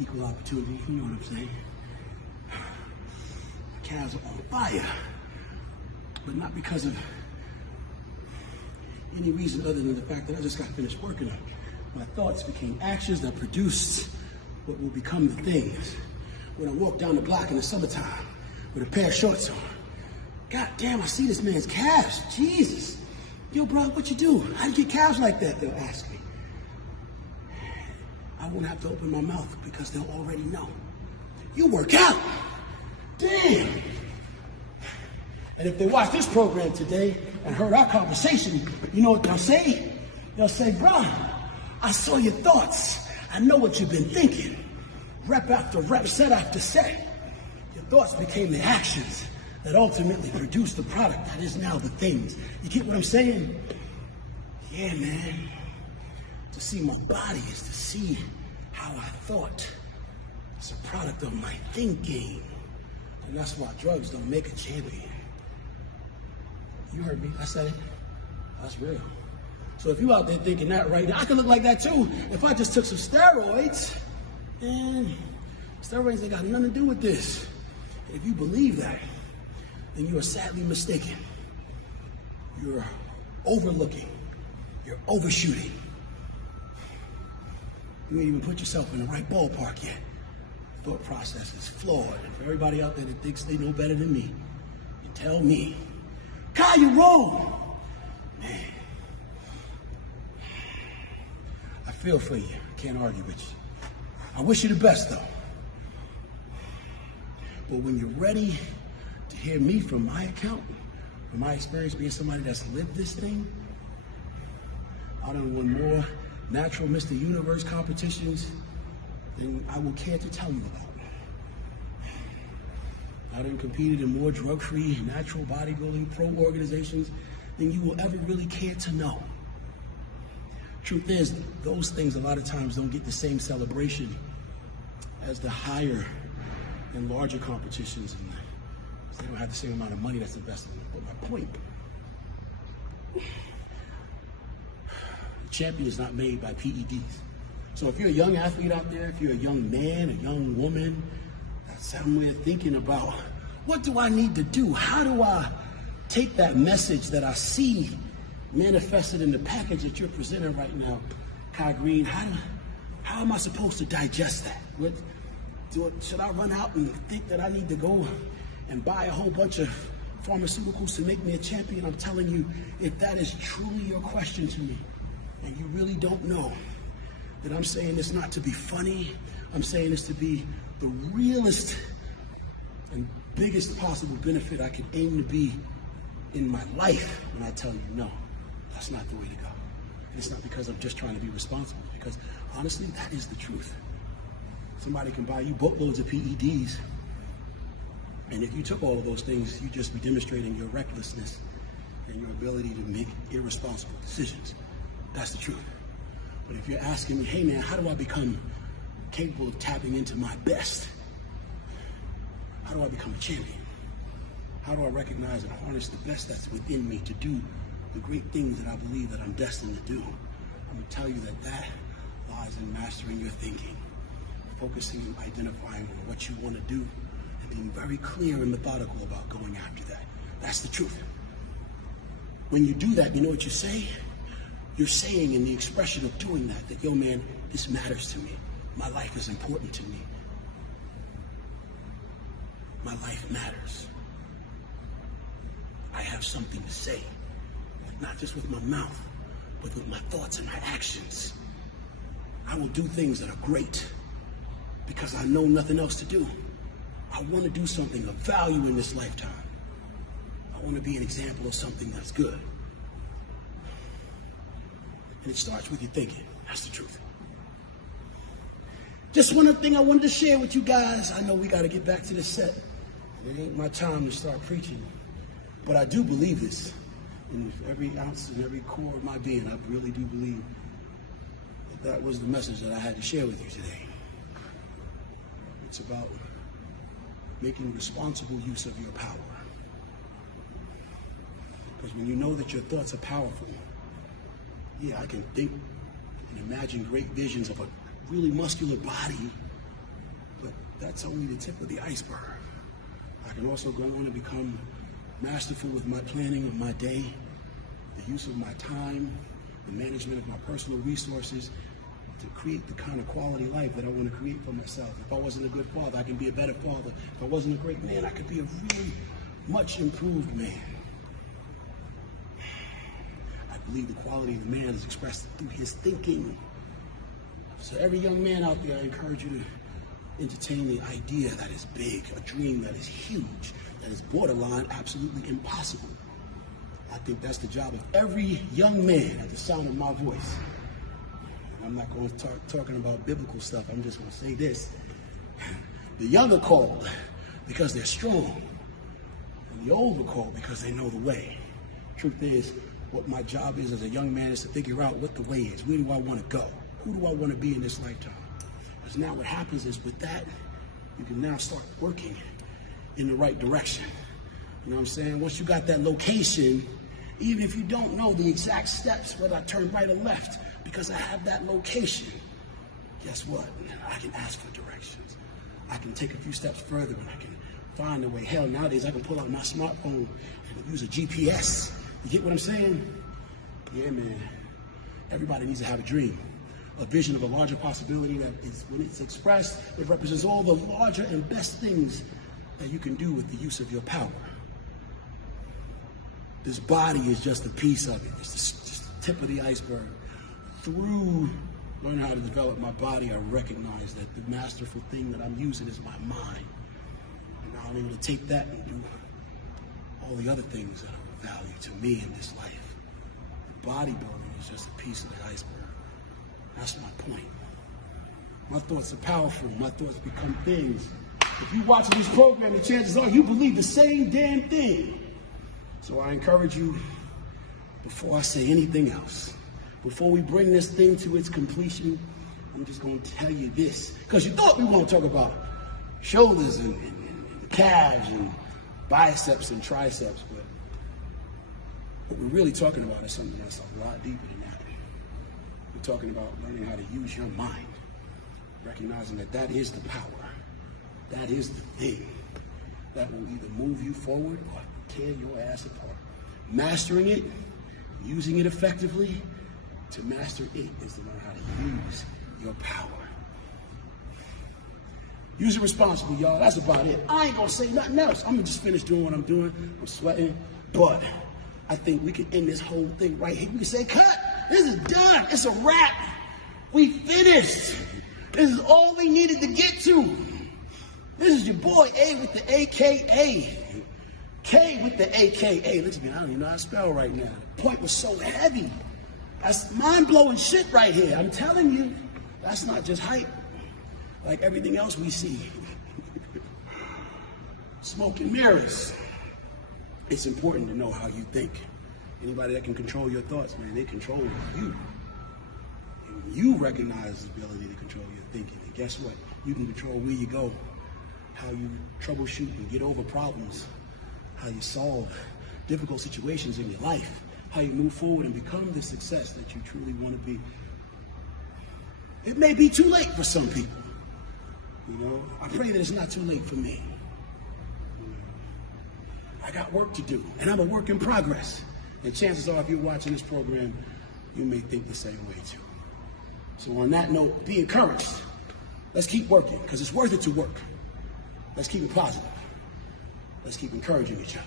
equal opportunity, you know what I'm saying? Calves are on fire, but not because of any reason other than the fact that I just got finished working on. My thoughts became actions that produced what will become the things. When I walk down the block in the summertime with a pair of shorts on, God damn, I see this man's calves. Jesus. Yo, bro, what you do? How do you get calves like that? They'll ask me. I won't have to open my mouth because they'll already know. You work out. Damn. And if they watch this program today and heard our conversation, you know what they'll say? They'll say, bro, I saw your thoughts. I know what you've been thinking. Rep after rep, set after set. Your thoughts became the actions that ultimately produced the product that is now the things. You get what I'm saying? Yeah, man. To see my body is to see how I thought. It's a product of my thinking. And that's why drugs don't make a champion. You heard me, I said it. That's real. So if you out there thinking that right now, I could look like that too if I just took some steroids. And steroids ain't got nothing to do with this. If you believe that, then you are sadly mistaken. You're overlooking. You're overshooting. You ain't even put yourself in the right ballpark yet. The thought process is flawed. And for everybody out there that thinks they know better than me, you tell me, Kyle, you wrong. Man, I feel for you. I can't argue with you. I wish you the best, though. But when you're ready to hear me from my account, from my experience being somebody that's lived this thing, I done won more natural Mr. Universe competitions than I will care to tell you about. I done competed in more drug-free, natural bodybuilding pro organizations than you will ever really care to know. Truth is, those things a lot of times don't get the same celebration as the higher and larger competitions, and they don't have the same amount of money that's invested in them. But my point, the champion is not made by PEDs. So if you're a young athlete out there, if you're a young man, a young woman, that's somewhere thinking about, what do I need to do? How do I take that message that I see manifested in the package that you're presenting right now, Kaigreene? How am I supposed to digest that? Should I run out and think that I need to go and buy a whole bunch of pharmaceuticals to make me a champion? I'm telling you, if that is truly your question to me, and you really don't know, then I'm saying this not to be funny. I'm saying this to be the realest and biggest possible benefit I could aim to be in my life when I tell you, no, that's not the way to go. And it's not because I'm just trying to be responsible, because honestly, that is the truth. Somebody can buy you boatloads of PEDs, and if you took all of those things, you'd just be demonstrating your recklessness and your ability to make irresponsible decisions. That's the truth. But if you're asking me, hey man, how do I become capable of tapping into my best? How do I become a champion? How do I recognize and harness the best that's within me to do the great things that I believe that I'm destined to do? I'm going to tell you that lies in mastering your thinking, focusing and identifying on what you want to do, and being very clear and methodical about going after that. That's the truth. When you do that, you know what you say? You're saying in the expression of doing that, yo man, this matters to me. My life is important to me. My life matters. I have something to say, not just with my mouth, but with my thoughts and my actions. I will do things that are great because I know nothing else to do. I want to do something of value in this lifetime. I want to be an example of something that's good. And it starts with your thinking. That's the truth. Just one other thing I wanted to share with you guys. I know we got to get back to the set. It ain't my time to start preaching. But I do believe this. And with every ounce and every core of my being, I really do believe that was the message that I had to share with you today. It's about making responsible use of your power. Because when you know that your thoughts are powerful, yeah, I can think and imagine great visions of a really muscular body But that's only the tip of the iceberg. I can also go on and become masterful with my planning of my day, the use of my time, the management of my personal resources, to create the kind of quality life that I want to create for myself. If I wasn't a good father, I can be a better father. If I wasn't a great man, I could be a really much improved man. I believe the quality of the man is expressed through his thinking. So every young man out there, I encourage you to entertain the idea that is big, a dream that is huge, that is borderline absolutely impossible. I think that's the job of every young man at the sound of my voice. I'm not going to start talking about biblical stuff. I'm just going to say this. The young are called because they're strong. And the old are called because they know the way. Truth is, what my job is as a young man is to figure out what the way is. Where do I want to go? Who do I want to be in this lifetime? Because now what happens is with that, you can now start working in the right direction. You know what I'm saying? Once you got that location, even if you don't know the exact steps, whether I turn right or left, because I have that location, guess what? I can ask for directions. I can take a few steps further and I can find a way. Hell, nowadays I can pull out my smartphone and use a GPS. You get what I'm saying? Yeah, man. Everybody needs to have a dream, a vision of a larger possibility that is, when it's expressed, it represents all the larger and best things that you can do with the use of your power. This body is just a piece of it. It's just the tip of the iceberg. Through learning how to develop my body, I recognize that the masterful thing that I'm using is my mind. And now I'm able to take that and do all the other things that are of value to me in this life. Bodybuilding is just a piece of the iceberg. That's my point. My thoughts are powerful. My thoughts become things. If you watch this program, the chances are you believe the same damn thing. So I encourage you, before I say anything else, before we bring this thing to its completion, I'm just going to tell you this. Because you thought we were going to talk about shoulders and calves and biceps and triceps, but what we're really talking about is something that's a lot deeper than that. We're talking about learning how to use your mind, recognizing that that is the power. That is the thing that will either move you forward or tear your ass apart. Mastering it, using it effectively, to master it is to learn how to use your power. Use it responsibly, y'all. That's about it. I ain't gonna say nothing else. I'm gonna just finish doing what I'm doing. I'm sweating, but I think we can end this whole thing right here. We can say, cut. This is done. It's a wrap. We finished. This is all we needed to get to. This is your boy A with the AKA. K with the AKA. Listen to me, I don't even know how to spell right now. The point was so heavy. That's mind-blowing shit right here. I'm telling you, that's not just hype. Like everything else we see. Smoke and mirrors. It's important to know how you think. Anybody that can control your thoughts, man, they control you. And you recognize the ability to control your thinking. And guess what? You can control where you go, how you troubleshoot and get over problems, how you solve difficult situations in your life, how you move forward and become the success that you truly want to be. It may be too late for some people. You know, I pray that it's not too late for me. I got work to do, and I'm a work in progress. And chances are, if you're watching this program, you may think the same way too. So on that note, be encouraged. Let's keep working, because it's worth it to work. Let's keep it positive. Let's keep encouraging each other.